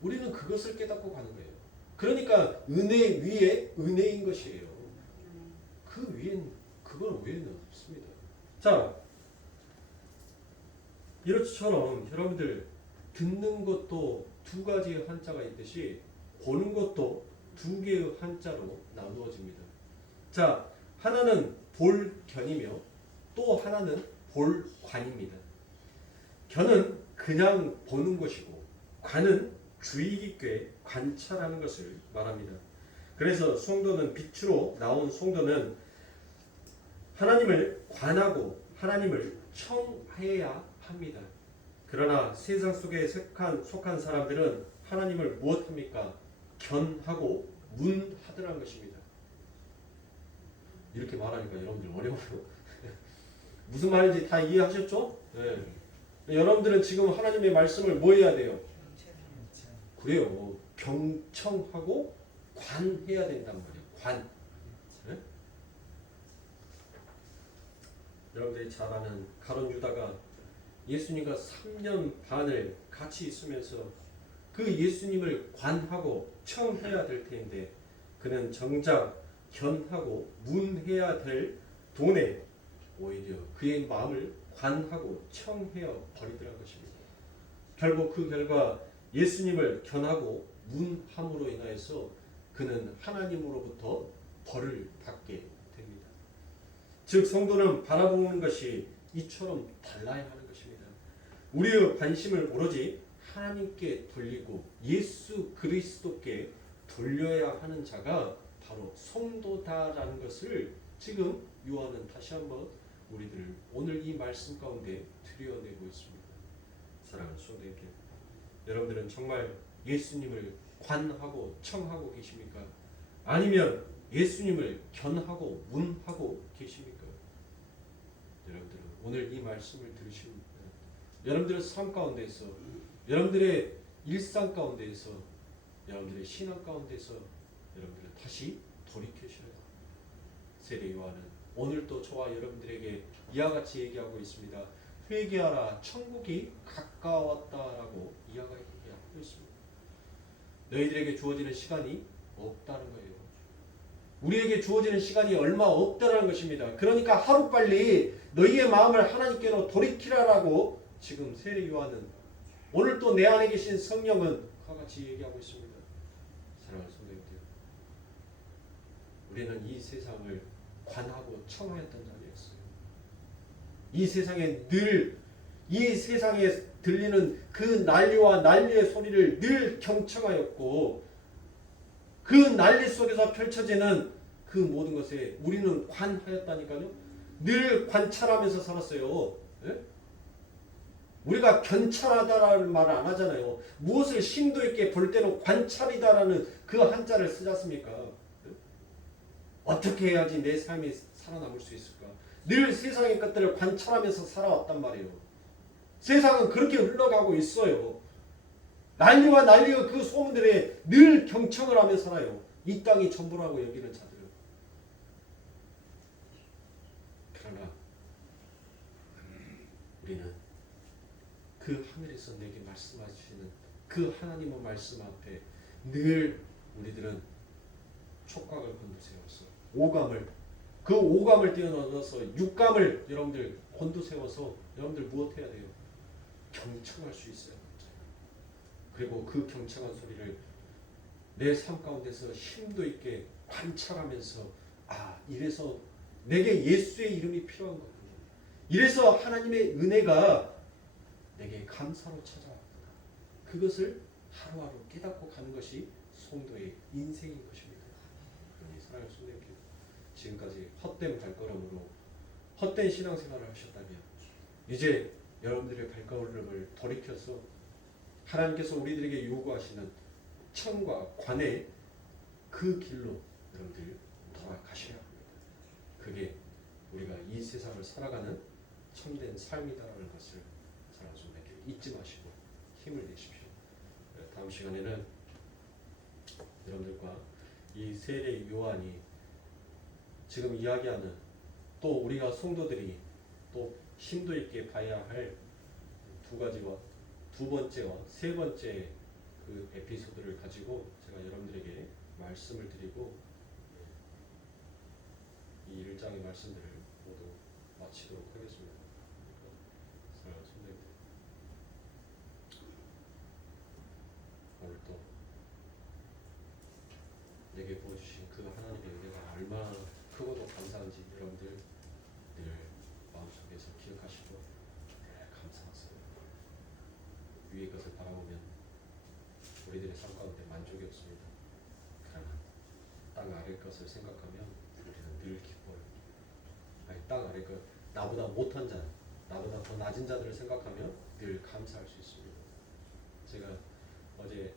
우리는 그것을 깨닫고 가는 거예요. 그러니까 은혜 위에 은혜인 것이에요. 그 위엔 그건 외에는 없습니다. 자, 이렇처럼 여러분들 듣는 것도 두 가지의 한자가 있듯이 보는 것도 두 개의 한자로 나누어집니다. 자, 하나는 볼견이며 또 하나는 볼관입니다. 견은 그냥 보는 것이고 관은 주의 깊게 관찰하는 것을 말합니다. 그래서 성도는 빛으로 나온 성도는 하나님을 관하고 하나님을 청해야 합니다. 그러나 세상 속에 속한 사람들은 하나님을 무엇합니까? 견하고 문하더라는 것입니다. 이렇게 말하니까 여러분들 어려워요. 무슨 말인지 다 이해하셨죠? 네. 여러분들은 지금 하나님의 말씀을 뭐 해야 돼요? 그래요. 경청하고 관해야 된단 말이에요. 관. 네? 여러분들이 잘 아는 가룟 유다가 예수님과 3년 반을 같이 있으면서 그 예수님을 관하고 청해야 될 텐데 그는 정작 견하고 문해야 될 돈에 오히려 그의 마음을 관하고 청해야 버리더라는 것입니다. 결국 그 결과 예수님을 견하고 문함으로 인하여서 그는 하나님으로부터 벌을 받게 됩니다. 즉 성도는 바라보는 것이 이처럼 달라야 하는 것입니다. 우리의 관심을 오로지 하나님께 돌리고 예수 그리스도께 돌려야 하는 자가 바로 성도다라는 것을 지금 요한은 다시 한번 우리들을 오늘 이 말씀 가운데 들여내고 있습니다. 사랑하는 성도님께 여러분들은 정말 예수님을 관하고 청하고 계십니까? 아니면 예수님을 견하고 문하고 계십니까? 여러분들은 오늘 이 말씀을 들으십니까? 여러분들의 삶 가운데서 여러분들의 일상 가운데서 여러분들의 신앙 가운데서 여러분들은 다시 돌이켜셔야 합니다. 세례 요한은 오늘 또 저와 여러분들에게 이와 같이 얘기하고 있습니다. 회개하라 천국이 가까웠다라고 이야기하고 있습니다. 너희들에게 주어지는 시간이 없다는 거예요. 우리에게 주어지는 시간이 얼마 없다는 것입니다. 그러니까 하루빨리 너희의 마음을 하나님께로 돌이키라라고 지금 세례 요한은 오늘 또 내 안에 계신 성령은 그와 같이 얘기하고 있습니다. 사랑하는 성도님들, 우리는 이 세상을 관하고 청하였던 자리였어요. 이 세상에 늘, 이 세상에 들리는 그 난리와 난리의 소리를 늘 경청하였고, 그 난리 속에서 펼쳐지는 그 모든 것에 우리는 관하였다니까요. 늘 관찰하면서 살았어요. 예? 우리가 견찰하다라는 말을 안 하잖아요. 무엇을 심도 있게 볼 때는 관찰이다라는 그 한자를 쓰지 않습니까? 예? 어떻게 해야지 내 삶이 살아남을 수 있을까? 늘 세상의 것들을 관찰하면서 살아왔단 말이에요. 세상은 그렇게 흘러가고 있어요. 난리와 난리의 그 소문들에 늘 경청을 하며 살아요. 이 땅이 전부라고 여기는 자들은. 그러나 우리는 그 하늘에서 내게 말씀하시는 그 하나님의 말씀 앞에 늘 우리들은 촉각을 곤두세워서 그 오감을 뛰어넘어서 육감을 여러분들 곤두세워서 여러분들 무엇 해야 돼요? 경청할 수 있어요. 그리고 그 경청한 소리를 내 삶 가운데서 심도 있게 관찰하면서, 아, 이래서 내게 예수의 이름이 필요한 거구나. 이래서 하나님의 은혜가 내게 감사로 찾아왔구나. 그것을 하루하루 깨닫고 가는 것이 성도의 인생인 것입니다. 사랑하는 성도님들, 지금까지 헛된 발걸음으로 헛된 신앙생활을 하셨다면 이제 여러분들의 발걸음을 돌이켜서 하나님께서 우리들에게 요구하시는 청과 관의 그 길로 여러분들 돌아가셔야 합니다. 그게 우리가 이 세상을 살아가는 참된 삶이다라는 것을 사랑하는 성도님들 잊지 마시고 힘을 내십시오. 다음 시간에는 여러분들과 이 세례 요한이 지금 이야기하는, 또 우리가 성도들이 또 심도 있게 봐야 할 두 가지와 두 번째와 세 번째 그 에피소드를 가지고 제가 여러분들에게 말씀을 드리고 이 1장의 말씀들을 모두 마치도록 하겠습니다. 사랑하는 성도님들, 오늘 또 내게 보여주신 그 하나님의 은혜가 얼마나 크고도 감사한지 여러분들 늘 마음속에서 기억하시고 감사하세요. 위의 것을 바라보면 우리들의 삶 가운데 만족이 없습니다. 그러나 땅 아래 것을 생각하면 우리는 늘 기뻐요. 아니, 땅 아래 것, 나보다 못한 자, 나보다 더 낮은 자들을 생각하면 늘 감사할 수 있습니다. 제가 어제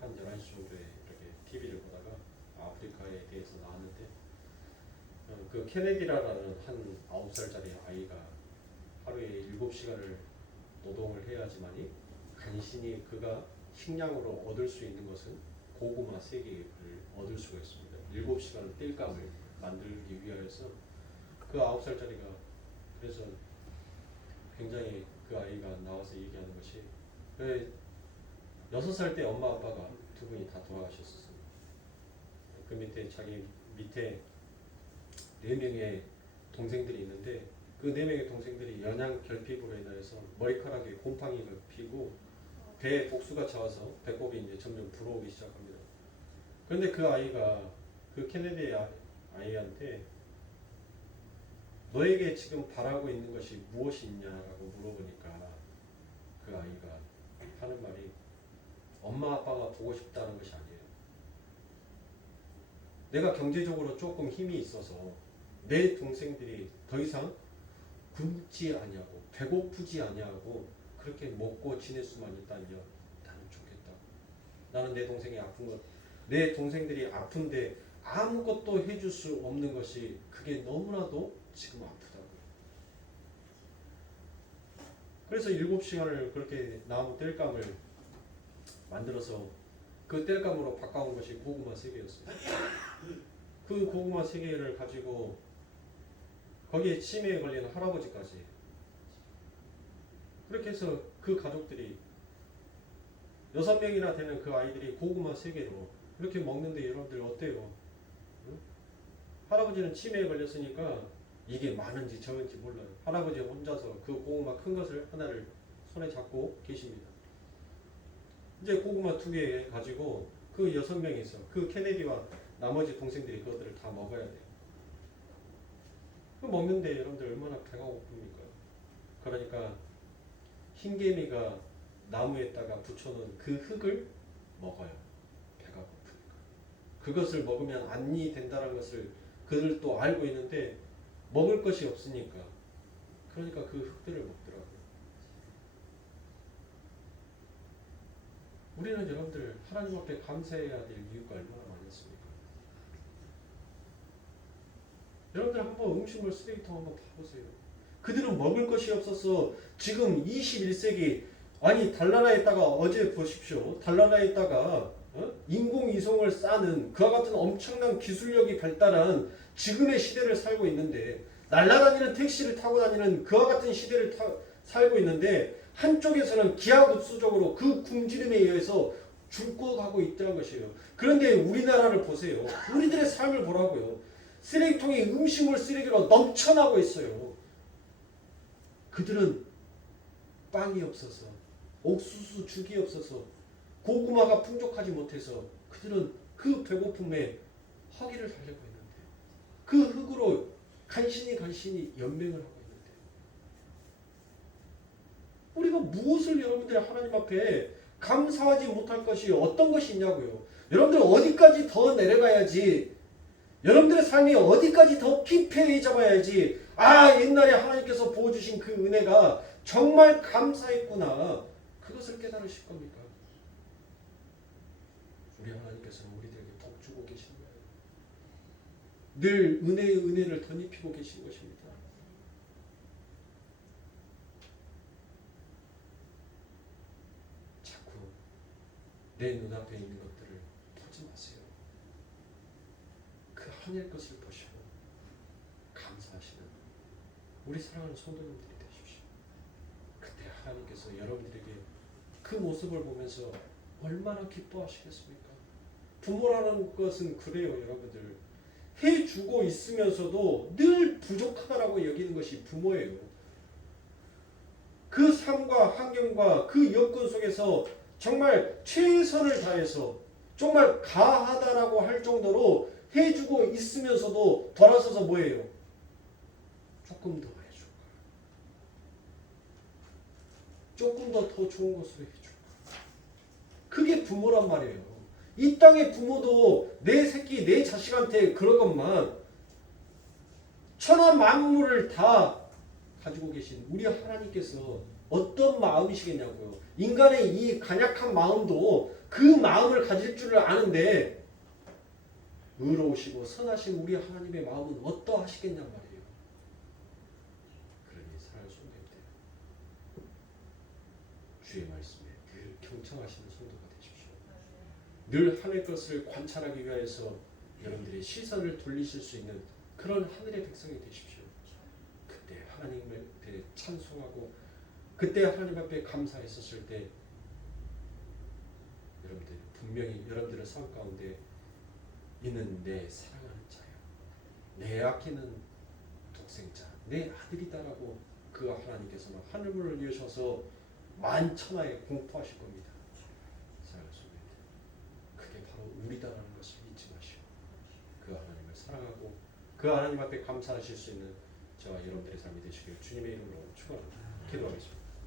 한 11시 정도에 이렇게 TV를 보다가 아프리카에 대해서 나왔는데, 그 케네디라는 한 9살짜리 아이가 하루에 7시간을 노동을 해야지만이 간신히 그가 식량으로 얻을 수 있는 것은 고구마 3개를 얻을 수가 있습니다. 7시간을 땔감을 만들기 위하여서 그 9살짜리가, 그래서 굉장히 그 아이가 나와서 얘기하는 것이, 6살 때 엄마 아빠가 두 분이 다 돌아가셨었어요. 그 밑에 자기 밑에 4명의 동생들이 있는데, 그 4명의 동생들이 연양 결핍으로 인하여서 머리카락에 곰팡이가 피고 배에 복수가 차와서 배꼽이 이제 점점 불어오기 시작합니다. 그런데 그 아이가 그 케네디 아이한테 너에게 지금 바라고 있는 것이 무엇이 있냐라고 물어보니까 그 아이가 하는 말이 엄마 아빠가 보고 싶다는 것이 아니에요. 내가 경제적으로 조금 힘이 있어서 내 동생들이 더 이상 굶지 아니하고 배고프지 아니하고 그렇게 먹고 지낼 수만 있다면 나는 좋겠다. 나는 내 동생이 아픈 것, 내 동생들이 아픈데 아무것도 해줄 수 없는 것이 그게 너무나도 지금 아프다고. 그래서 7시간을 그렇게 나무 땔감을 만들어서 그 땔감으로 바꿔온 것이 고구마 3개였어요. 그 고구마 3개를 가지고 거기에 치매에 걸리는 할아버지까지, 그렇게 해서 그 가족들이 6명이나 되는 그 아이들이 고구마 3개로 이렇게 먹는데 여러분들 어때요? 응? 할아버지는 치매에 걸렸으니까 이게 많은지 적은지 몰라요. 할아버지 혼자서 그 고구마 큰 것을 하나를 손에 잡고 계십니다. 이제 고구마 2개 가지고 그 6명이서 그 케네디와 나머지 동생들이 그것들을 다 먹어야 돼요. 그 먹는데 여러분들 얼마나 배가 고픕니까? 그러니까 흰개미가 나무에다가 붙여놓은 그 흙을 먹어요. 배가 고프니까. 그것을 먹으면 안이 된다는 것을 그들 또 알고 있는데 먹을 것이 없으니까 그러니까 그 흙들을 먹더라고요. 우리는 여러분들 하나님 앞에 감사해야 될 이유가 얼마나 많습니까? 여러분들 한번 음식물 쓰레기통 한번 봐보세요. 그들은 먹을 것이 없어서 지금 21세기 아니 달나라에다가 어제 보십시오. 달나라에다가 인공위성을 싸는 그와 같은 엄청난 기술력이 발달한 지금의 시대를 살고 있는데 날아다니는 택시를 타고 다니는 그와 같은 시대를 살고 있는데 한쪽에서는 기하급수적으로 그 굶주림에 의해서 죽어가고 있다는 것이에요. 그런데 우리나라를 보세요. 우리들의 삶을 보라고요. 쓰레기통이 음식물 쓰레기로 넘쳐나고 있어요. 그들은 빵이 없어서 옥수수 죽이 없어서 고구마가 풍족하지 못해서 그들은 그 배고픔에 허기를 달래고 있는데 그 흙으로 간신히 연맹을 하고 있는데 우리가 무엇을 여러분들이 하나님 앞에 감사하지 못할 것이 어떤 것이 있냐고요. 여러분들 어디까지 더 내려가야지 여러분들의 삶이 어디까지 더 피폐해져봐야지 옛날에 하나님께서 부어주신 그 은혜가 정말 감사했구나 그것을 깨달으실 겁니까? 우리 하나님께서는 우리들에게 복 주고 계신 거예요. 늘 은혜의 은혜를 덧입히고 계신 것입니다. 자꾸 내 눈앞에 있는 것들을 보지 마세요. 그 하늘 것을 보시고 감사하시는 우리 사랑하는 성도님들이 되십시오. 그때 하나님께서 여러분들에게 그 모습을 보면서 얼마나 기뻐하시겠습니까? 부모라는 것은 그래요, 여러분들. 해주고 있으면서도 늘 부족하다라고 여기는 것이 부모예요. 그 삶과 환경과 그 여건 속에서 정말 최선을 다해서 정말 가하다라고 할 정도로 해주고 있으면서도 돌아서서 뭐예요? 조금 더 해줄까? 조금 더 좋은 것으로 해줄까? 그게 부모란 말이에요. 이 땅의 부모도 내 새끼, 내 자식한테 그런 것만 천하 만물을 다 가지고 계신 우리 하나님께서 어떤 마음이시겠냐고요. 인간의 이 간약한 마음도 그 마음을 가질 줄을 아는데 의로우시고 선하신 우리 하나님의 마음은 어떠하시겠냐 말이에요. 그러니 사랑하는 성도님들 주의 말씀에 늘 경청하시는 성도가 되십시오. 늘 하늘 것을 관찰하기 위해서 여러분들의 시선을 돌리실 수 있는 그런 하늘의 백성이 되십시오. 그때 하나님을 찬송하고 그때 하나님 앞에 감사했었을 때 여러분들 분명히 여러분들의 삶 가운데 이는 내 사랑하는 자야, 내 아끼는 독생자, 내 아들이다라고 그 하나님께서는 하늘문을 여셔서 만천하에 공포하실 겁니다. 사랑하는 성도님들, 그게 바로 우리다라는 것을 잊지 마시고 그 하나님을 사랑하고 그 하나님 앞에 감사하실 수 있는 저와 여러분들의 삶이 되시길 주님의 이름으로 축원합니다. 기도하겠습니다.